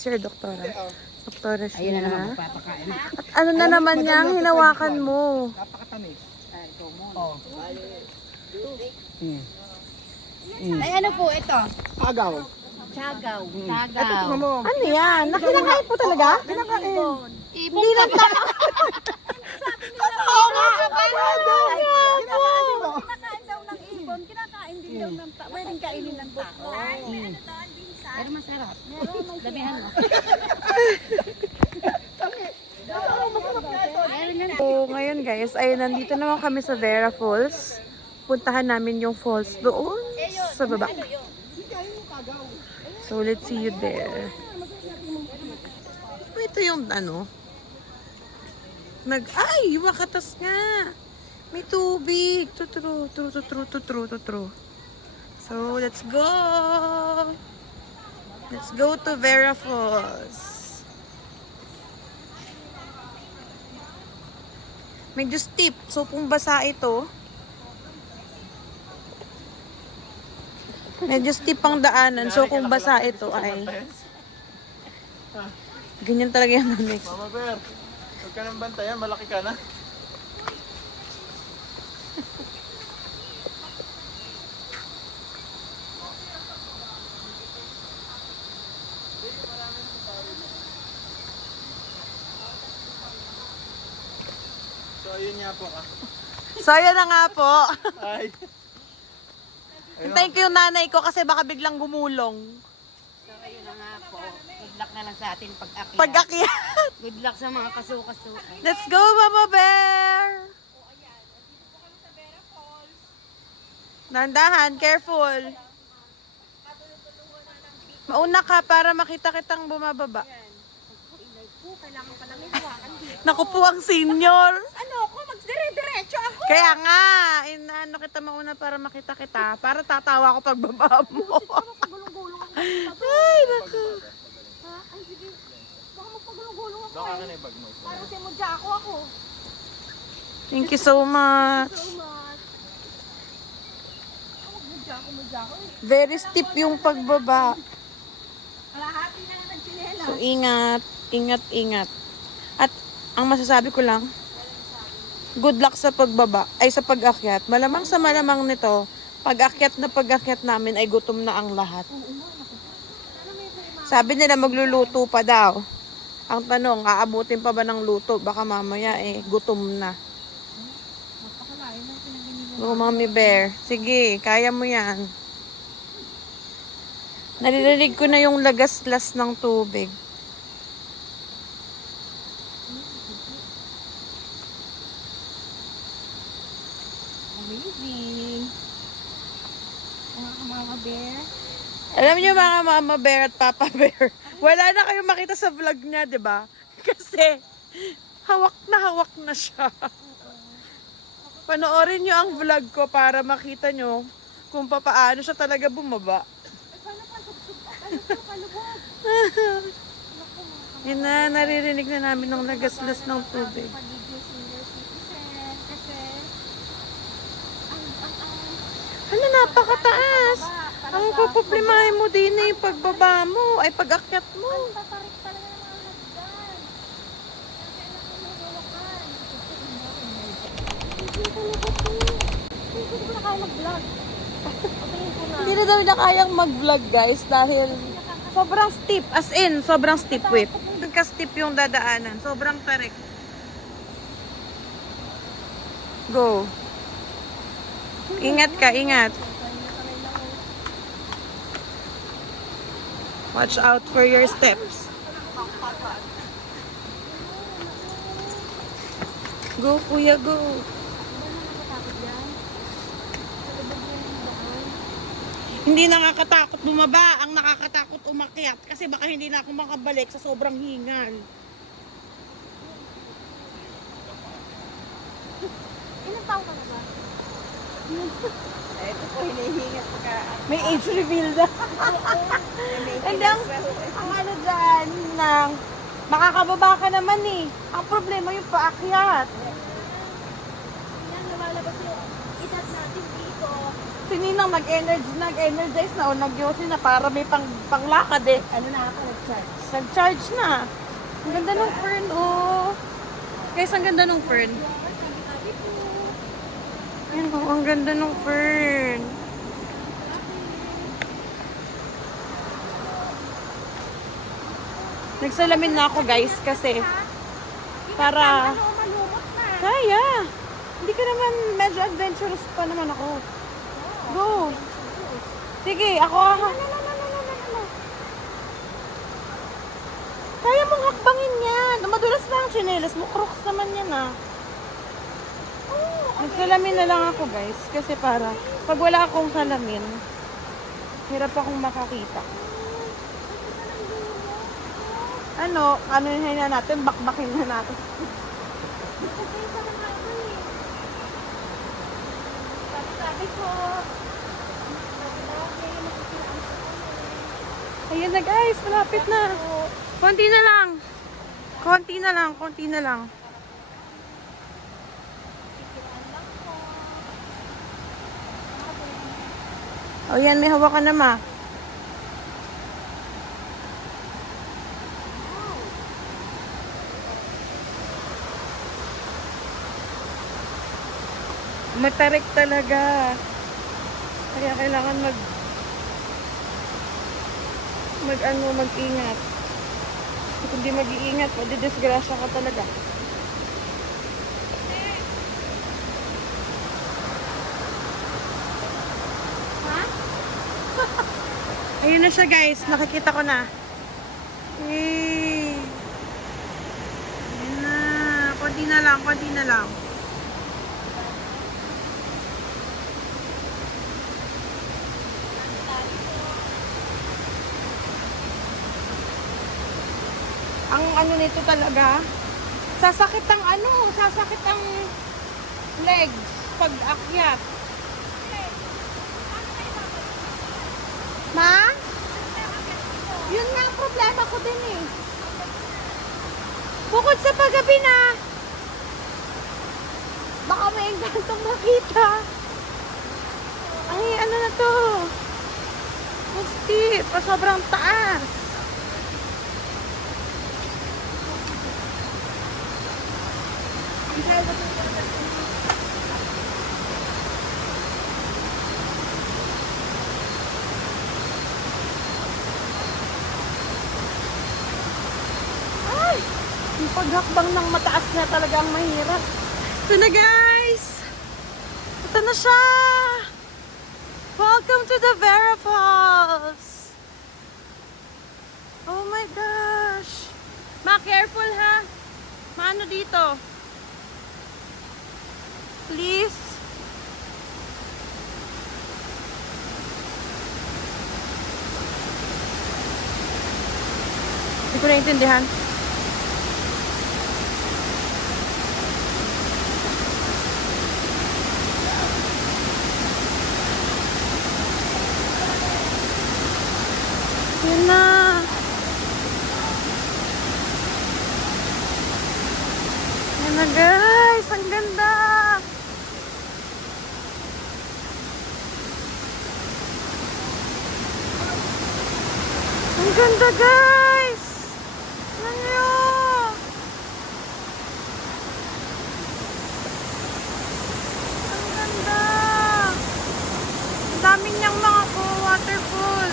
is your doktora. Doktora siya. Ayun na naman, magpapakain. At ano na naman niyang hinawakan mo? Napakatamis. Ito mo. Oh. Ay, ano po ito? Agaw. Chagaw. Ito tingnan mo. Ano yan? Nakinakain po talaga? Kinakain. Ibon ka ba? Kinakain daw ng ibon, kinakain din daw ng tao. Pwedeng kainin ng tao. Pero masarap. Damihan mo. Meron yan. So, ngayon guys, ay nandito naman kami sa Vera Falls. Puntahan namin yung falls doon sa baba. So, let's see you there. Ito yung ano. Ay! Wakatas nga! May tubig! Tuturo. So, let's go! Let's go to Vera Falls. Medyo steep. So, kung basa ito, medyo steep ang daanan. So, kung basa ito ay ganyan talaga yan, Alex. Mama Bear, huwag ka nang bantayan, malaki ka na. So, ayun nga po ka. So, ayan na nga po. Ay. Hintayin ko yung nanay ko kasi baka biglang gumulong. So, ayun na nga po. Good luck na lang sa atin pag-akyat. Pag-akyat. Good luck sa mga kaso-kaso. Let's go, Mama Bear! Nandahan, careful. Mauna ka para makita kitang bumababa. Naku po ang senior. Ano ako? Magdire-diretso ako. Kaya nga, inaano kita mauna para makita kita. Para tatawa ako pag baba mo. Gulong-gulong ako. Ay, naku. Ha? Ay, sige. Baka magpagulong-gulong ako. Baka ka na yung bag mo. Parang si Mudya ako. Thank you so much. So much. Mudya ako. Very steep yung pagbaba. Kalahati na ng chinela. So, ingat. Ingat. At, ang masasabi ko lang, good luck sa pagbaba, ay sa pag-akyat. Malamang sa malamang nito, pag-akyat namin ay gutom na ang lahat. Sabi nila magluluto pa daw. Ang tanong, aabutin pa ba ng luto? Baka mamaya gutom na. Oh, Mommy Bear. Sige, kaya mo yan. Naririnig ko na yung lagaslas ng tubig. Amazing. Mama Bear. Alam niyo mga Mama Bear at Papa Bear, wala na kayong makita sa vlog niya, 'di ba? Kasi hawak na siya. Panoorin niyo ang vlog ko para makita niyo kung paano siya talaga bumaba. Yun na, naririnig na namin ng lagaslas ng tubig. Pagiging senior citizen. Kasi, Ano, napakataas! Ang puproblemahin mo din na yung pagbaba mo, ay pag-akyat mo. tatarik talaga ng mga hagdan. Kasi anak ko mahawakan. Hindi ko na kaya mag-vlog. Patayin ko na. Hindi na daw na kayang mag-vlog guys dahil sobrang steep. As in, sobrang steep. Wait. Nagka-steep yung dadaanan. Sobrang tarik. Go. Ingat ka, ingat. Watch out for your steps. Go, kuya, go. Hindi nakakatakot bumaba, ang nakakatakot umakyat kasi baka hindi na ako makabalik sa sobrang hingal. Ilang taon ka na ba? Ito po, hinihingat ka. May age reveal na. Hindi ang ano dyan, nang makakababa ka naman eh. Ang problema yung paakyat. Yan, lumalabas yung edad natin dito. Si Ninang nag-energize na o nag-yosi na para may panglakad eh. Ano na ako, nag-charge. Nag-charge na. Ang ganda ng fern, oh. Guys, ang ganda ng fern. Ayan, oh, ang ganda ng fern. Nagsalamin na ako, guys, kasi para... Malumot na. Kaya. Hindi ka naman, medyo adventurous pa naman ako. Go. Sige, ako Kaya mong hakbangin yan. Madulas na ang tsinelas mo. Crocs naman yan ah. Nagsalamin na lang ako guys. Kasi para, pag wala akong salamin, hirap akong makakita. Ano yun na natin? Bakbakin na natin. Sabi ko. Ayan na guys, malapit na. Konti na lang. Konti na lang, konti na lang. O yan, may hawakan na ma. Matarik talaga. Kaya kailangan mag-ingat. Kung hindi mag-iingat, madidisgrasya ka talaga. Ha? Ayun na siya guys, nakikita ko na. Yay! Ayun na. Konti na lang, konti na lang. Ang ano nito talaga, sasakit ang legs pag akyat. Ma? Yun nga ang problema ko din eh. Bukod sa paggabi na, baka may engkantong makita. Ay, ano na to? Steep, sobrang taas. Ay! Yung paghakbang ng mataas na talagang mahirap. Ito na guys! Ito na siya! Welcome to the Vera Falls! Oh my gosh! Ma, careful ha! Maano dito? Please? Hindi ko naintindihan. Yan na. Yan na guys. Ang ganda. Ang ganda guys. Tingnan nyo. Ang ganda. Ang dami niyang mga waterfall.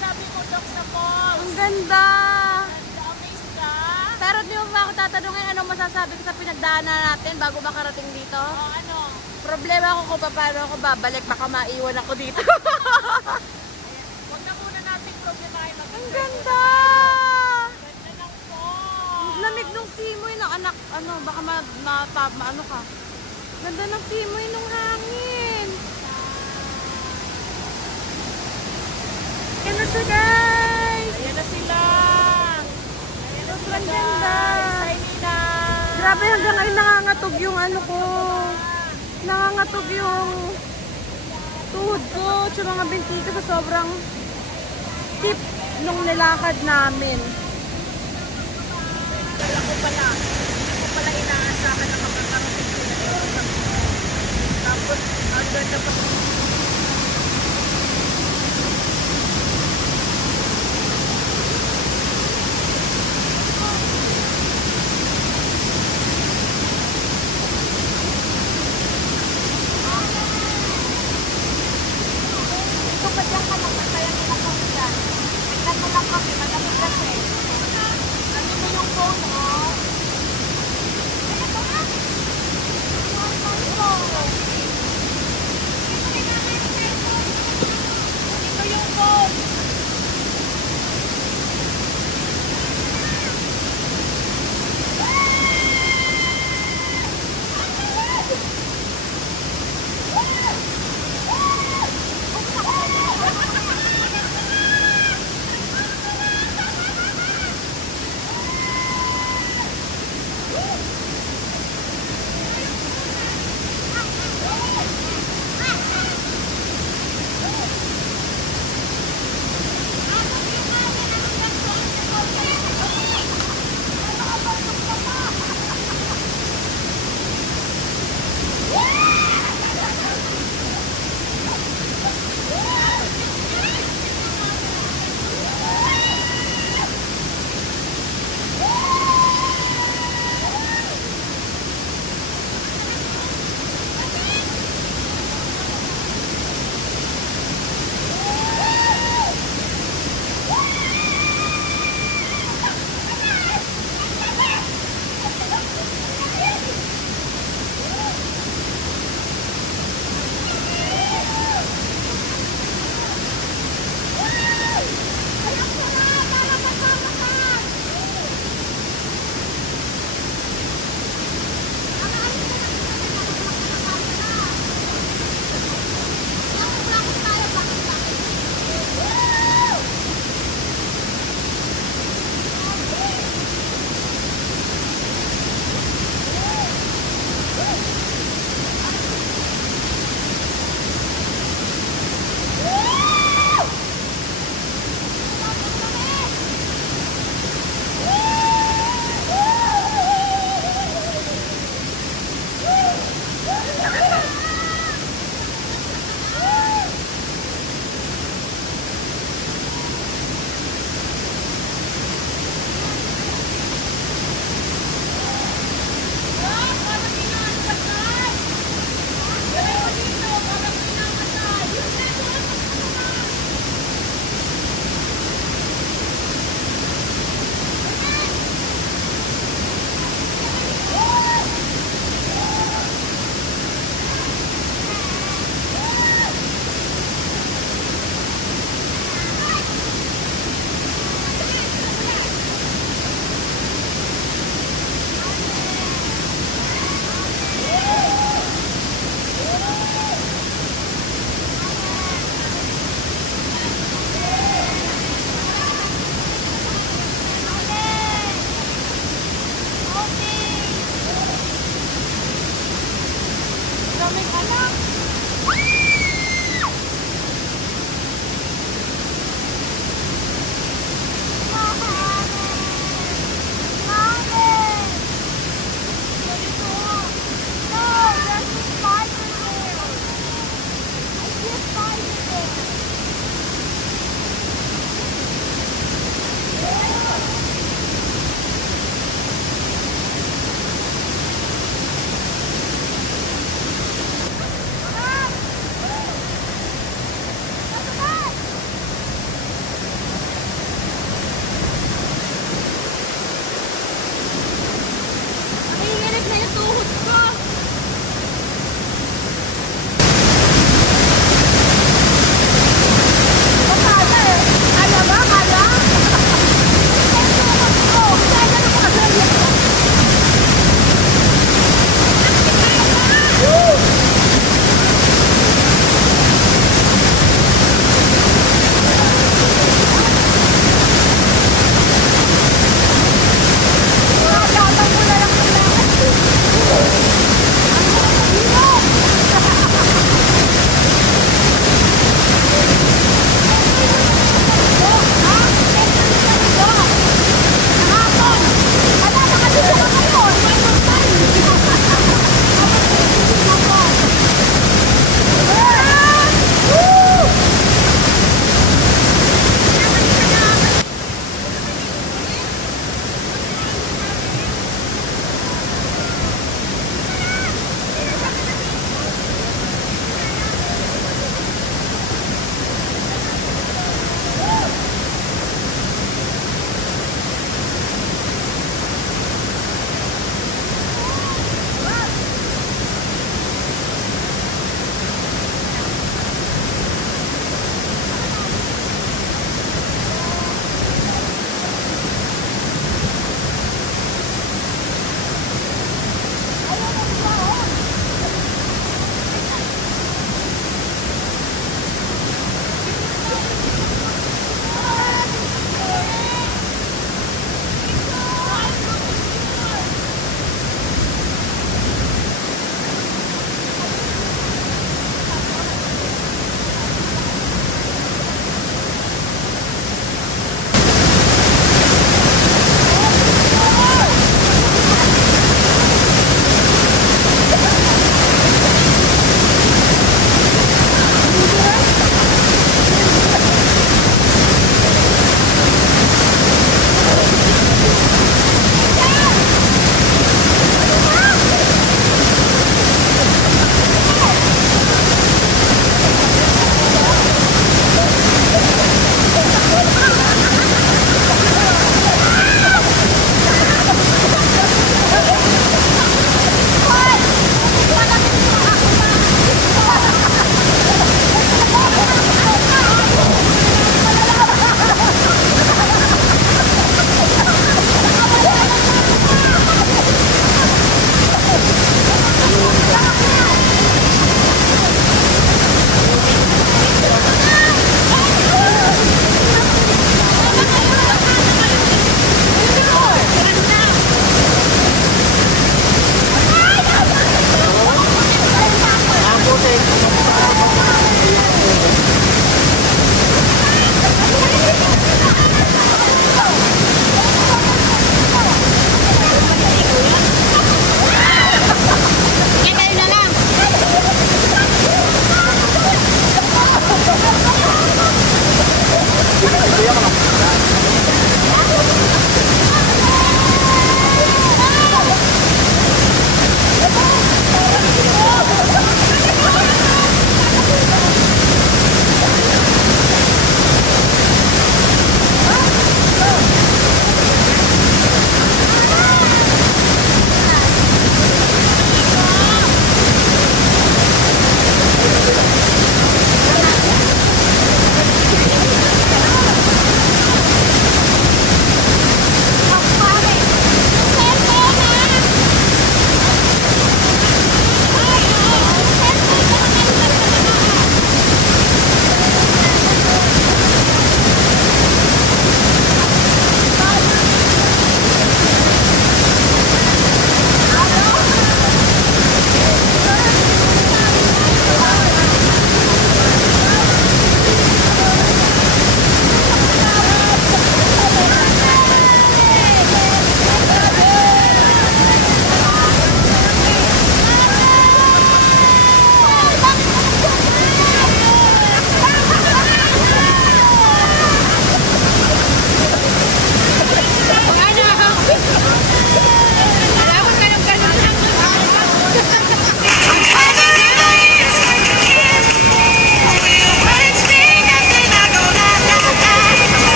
Sabi ko, Dok, sa mall. Ang ganda. Amaze ka? Pero di mo ba ako tatanungin anong masasabi ko sa pinagdaanan natin bago makarating dito? O, ano? Problema ko kung paano ako babalik, baka maiwan ako dito. Huwag na muna natin problemahin. Ang ganda! Ganda ng po. Ang lamig nung simoy ng anak, baka ano ka. Ganda ng simoy nung hangin. Yan na siya guys! Ayan na sila. hanggang ngayon nangangatog yung ano ko. Nangangatog yung tuhod ko, tsaka mga binti ko sa sobrang steep nung nilakad namin. Ako pala inaasahan na makakarating ko na ito. Tapos, ang ganda pa.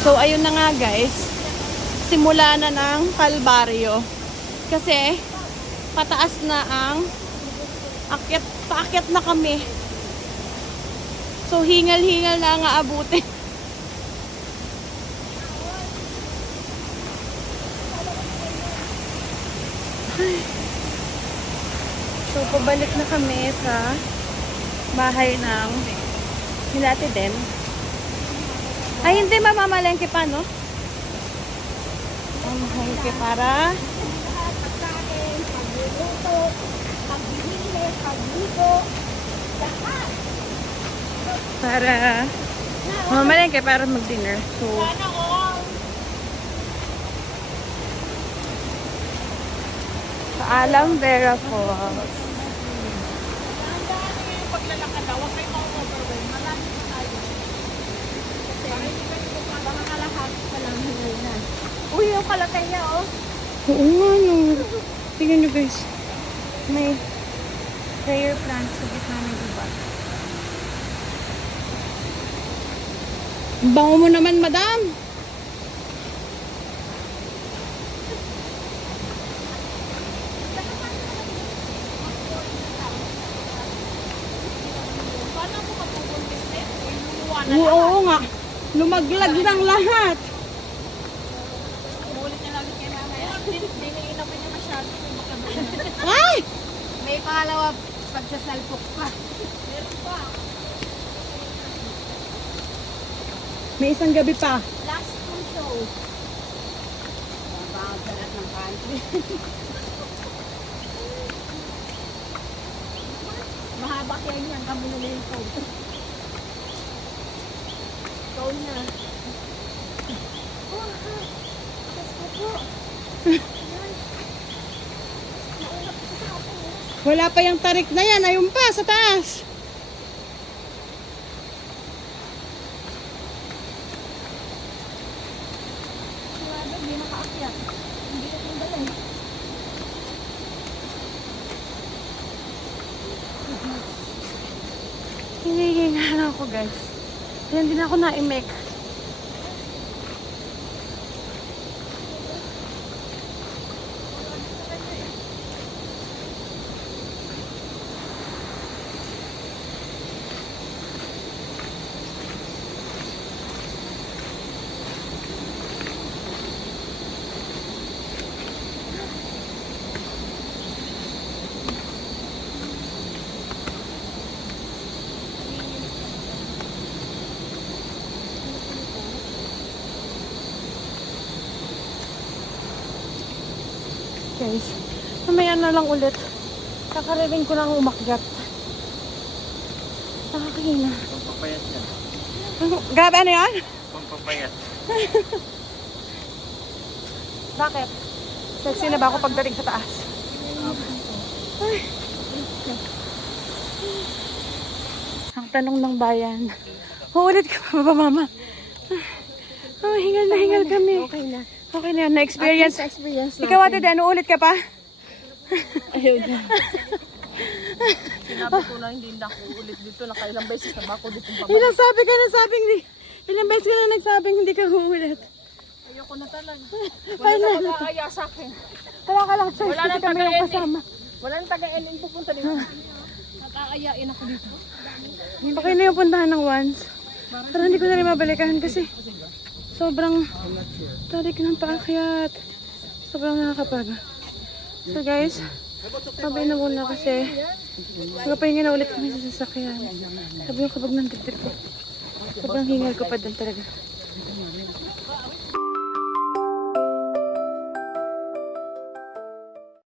So, ayun na nga guys. Simula na ng kalbaryo. Kasi, pataas na ang paakyat na kami. So, hingal-hingal na ang aabutin. So, pabalik na kami sa bahay ng Hilati din. Ay, hindi mamamalengke pa, no? Mamamalengke para Pagkain, pagluluto, pagbibili, pagligo, lahat. mamamalengke para mag-dinner. So, paalam Vera Falls. Paglalakad daw, huwag kayo ma-overwhelm. Malapit na tayo. Kasi, baka lahat palang hinay na. Uy, yung kalatay niya, oh. Oo nga, no. Tingnan nyo guys. May prayer plant sa gitna ng gubat. Bango mo naman, madam! Paano ako magbubuntis na yun? Lumuwa na Oo nga. Lumaglag ng lahat. Ulit na lagi kay mama yan. Hindi na inamin niya masyado. May makabulan. Ay! May pangalawa pagsasalpok pa. Meron pa. May isang gabi pa. Last two show. Babawag sa lahat ng country. Mahaba kaya niyan. Kami na yung phone. Phone na. Wala pa yung tarik na yan. Ayun pa, sa taas. Hindi nakaakyat. Hindi na yung dalay. Hinihinga na ako guys. Kaya hindi na ako naimek. Guys, mamaya na lang ulit. Kakarinig ko lang umakyat. Nakakahina. Pampapayat yan. Grabe, ano yan? Pampapayat. Bakit? Sexy na ba ako pagdating sa taas? Ay. Ang tanong ng bayan. Uulit ka pa ba, mama? Oh, hingal na hingal kami. Okay na. Okay na yan, na-experience. Experience Ikaw ate, ano ulit ka pa? Ayun na. Sinabi ko na hindi na ako ulit dito. Nakailang beses na ba ako dito babalik. Ilang beses ka na nagsabing hindi ka uulit. Ayoko na talaga. Wala na mag-aaya sa akin. Wala ka lang, choice Wala kasi nang kami yung taga-NA. kasama. Wala nang taga-NN pupunta dito. Nakaayain ako dito. Okay na yung puntahan ng once. Pero hindi ko na rin mabalikan kasi sobrang tarik ng paakyat. Sobrang nakakapagod. So guys, sabay na muna kasi nagpahinga na ulit kami sa sasakyan. Sabi yung kabag ng dibdib ko. Sobrang hingal ko pa din talaga.